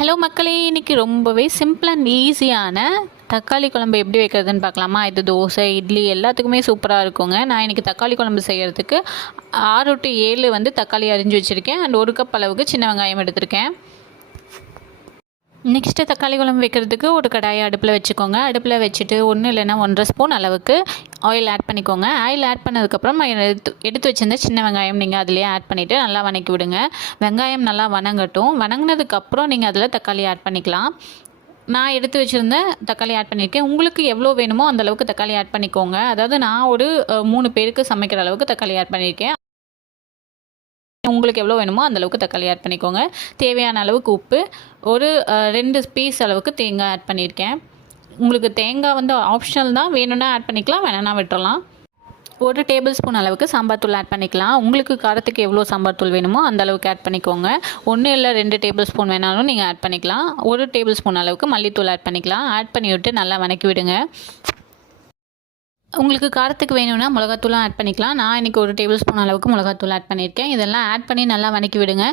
Hello மக்களே, இன்றைக்கி ரொம்பவே சிம்பிள் அண்ட் ஈஸியான தக்காளி குழம்பு எப்படி வைக்கிறதுன்னு பார்க்கலாமா? இது தோசை, இட்லி எல்லாத்துக்குமே சூப்பராக இருக்குங்க. நான் இன்றைக்கி தக்காளி குழம்பு செய்கிறதுக்கு 6 to 7 தக்காளி அரிஞ்சு வச்சுருக்கேன். அண்ட் 1 கப் அளவுக்கு சின்ன வெங்காயம் எடுத்திருக்கேன். நெக்ஸ்ட்டு தக்காளி குழம்பு வைக்கிறதுக்கு ஒரு கடாயை அடுப்பில் வச்சுக்கோங்க. அடுப்பில் வச்சுட்டு 1 இல்லைன்னா 1.5 ஸ்பூன் அளவுக்கு ஆயில் ஆட் பண்ணிக்கோங்க. ஆயில் ஆட் பண்ணதுக்கப்புறம் எடுத்து வச்சுருந்த சின்ன வெங்காயம் நீங்கள் அதிலே ஆட் பண்ணிவிட்டு நல்லா வதக்கி விடுங்க. வெங்காயம் நல்லா வதங்கட்டும். வதங்கினதுக்கப்புறம் நீங்கள் அதில் தக்காளி ஆட் பண்ணிக்கலாம். நான் எடுத்து வச்சுருந்த தக்காளி ஆட் பண்ணியிருக்கேன். உங்களுக்கு எவ்வளோ வேணுமோ அந்தளவுக்கு தக்காளி ஆட் பண்ணிக்கோங்க. அதாவது நான் ஒரு 3 பேருக்கு சமைக்கிற அளவுக்கு தக்காளி ஆட் பண்ணியிருக்கேன். உங்களுக்கு எவ்வளோ வேணுமோ அந்தளவுக்கு தக்காளி ஆட் பண்ணிக்கோங்க. தேவையான அளவுக்கு உப்பு, ஒரு 2 பீஸ் அளவுக்கு தேங்காய் ஆட் பண்ணியிருக்கேன். உங்களுக்கு தேங்காய் ஆப்ஷனல் தான், வேணும்னா ஆட் பண்ணிக்கலாம், வேணும்னா விட்டுறலாம். 1 டேபிள் ஸ்பூன் அளவுக்கு சாம்பார் தூள் ஆட் பண்ணிக்கலாம். உங்களுக்கு காரத்துக்கு எவ்வளோ சாம்பார் தூள் வேணுமோ அந்த அளவுக்கு ஆட் பண்ணிக்கோங்க. 1 இல்லை 2 டேபிள் ஸ்பூன் வேணாலும் நீங்கள் ஆட் பண்ணிக்கலாம். 1 டேபிள் ஸ்பூன் அளவுக்கு மல்லித்தூள் ஆட் பண்ணிக்கலாம். ஆட் பண்ணிவிட்டு நல்லா வதக்கி விடுங்க. உங்களுக்கு காரத்துக்கு வேணும்னா மிளகாத்தூளும் ஆட் பண்ணிக்கலாம். நான் இன்றைக்கி 1 டேபிள் ஸ்பூன் அளவுக்கு மிளகாத்தூள் ஆட் பண்ணியிருக்கேன். இதெல்லாம் ஆட் பண்ணி நல்லா வதக்கி விடுங்க.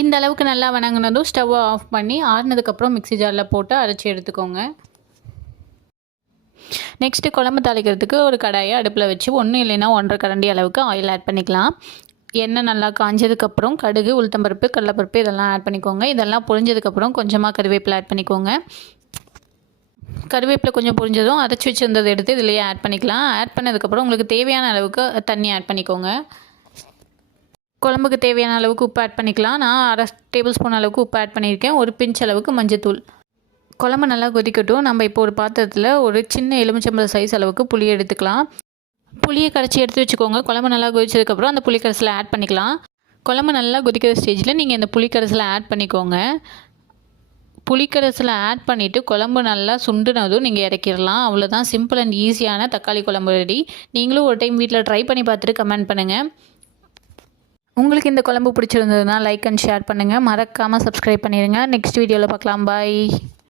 இந்த அளவுக்கு நல்லா வதங்கினதும் ஸ்டவ்வை ஆஃப் பண்ணி ஆறுனதுக்கப்புறம் மிக்ஸி ஜாரில் போட்டு அரைச்சி எடுத்துக்கோங்க. நெக்ஸ்ட்டு குழம்பு தாளிக்கிறதுக்கு ஒரு கடாயை அடுப்பில் வச்சு 1 இல்லைன்னா 1.5 கரண்டி அளவுக்கு ஆயில் ஆட் பண்ணிக்கலாம். எண்ணெய் நல்லா காஞ்சதுக்கப்புறம் கடுகு, உளுத்தம்பருப்பு, கடலைப்பருப்பு இதெல்லாம் ஆட் பண்ணிக்கோங்க. இதெல்லாம் பொரிஞ்சதுக்கப்புறம் கொஞ்சமாக கருவேப்பிலை ஆட் பண்ணிக்கோங்க. கருவேப்பிலை கொஞ்சம் பொரிஞ்சதும் அரைச்சி வச்சுருந்ததை எடுத்து இதிலேயே ஆட் பண்ணிக்கலாம். ஆட் பண்ணதுக்கப்புறம் உங்களுக்கு தேவையான அளவுக்கு தண்ணி ஆட் பண்ணிக்கோங்க. குழம்புக்கு தேவையான அளவுக்கு உப்பு ஆட் பண்ணிக்கலாம். நான் 1/2 டேபிள் ஸ்பூன் அளவுக்கு உப்பு ஆட் பண்ணியிருக்கேன். ஒரு பிஞ்ச் அளவுக்கு மஞ்சத்தூள். குழம்பு நல்லா கொதிக்கட்டும். நம்ம இப்போ ஒரு பாத்திரத்தில் ஒரு சின்ன எலுமிச்சம்பழம் சைஸ் அளவுக்கு புளி எடுத்துக்கலாம். புளியை கரைச்சி எடுத்து வச்சுக்கோங்க. குழம்பு நல்லா கொதிச்சதுக்கப்புறம் அந்த புளி கரைசலை ஆட் பண்ணிக்கலாம். குழம்பு நல்லா கொதிக்கிற ஸ்டேஜில் நீங்கள் இந்த புளி கரைசலை ஆட் பண்ணிக்கோங்க. புளிக்கரைசலை ஆட் பண்ணிவிட்டு குழம்பு நல்லா சுண்டுனதும் நீங்கள் இறக்கிடலாம். அவ்வளோதான், சிம்பிள் அண்ட் ஈஸியான தக்காளி குழம்பு ரெடி. நீங்களும் ஒரு டைம் வீட்டில் ட்ரை பண்ணி பார்த்துட்டு கமெண்ட் பண்ணுங்கள். உங்களுக்கு இந்த குழம்பு பிடிச்சிருந்ததுன்னா லைக் அண்ட் ஷேர் பண்ணுங்கள். மறக்காமல் சப்ஸ்கிரைப் பண்ணிடுங்க. நெக்ஸ்ட் வீடியோவில் பார்க்கலாம். பாய்.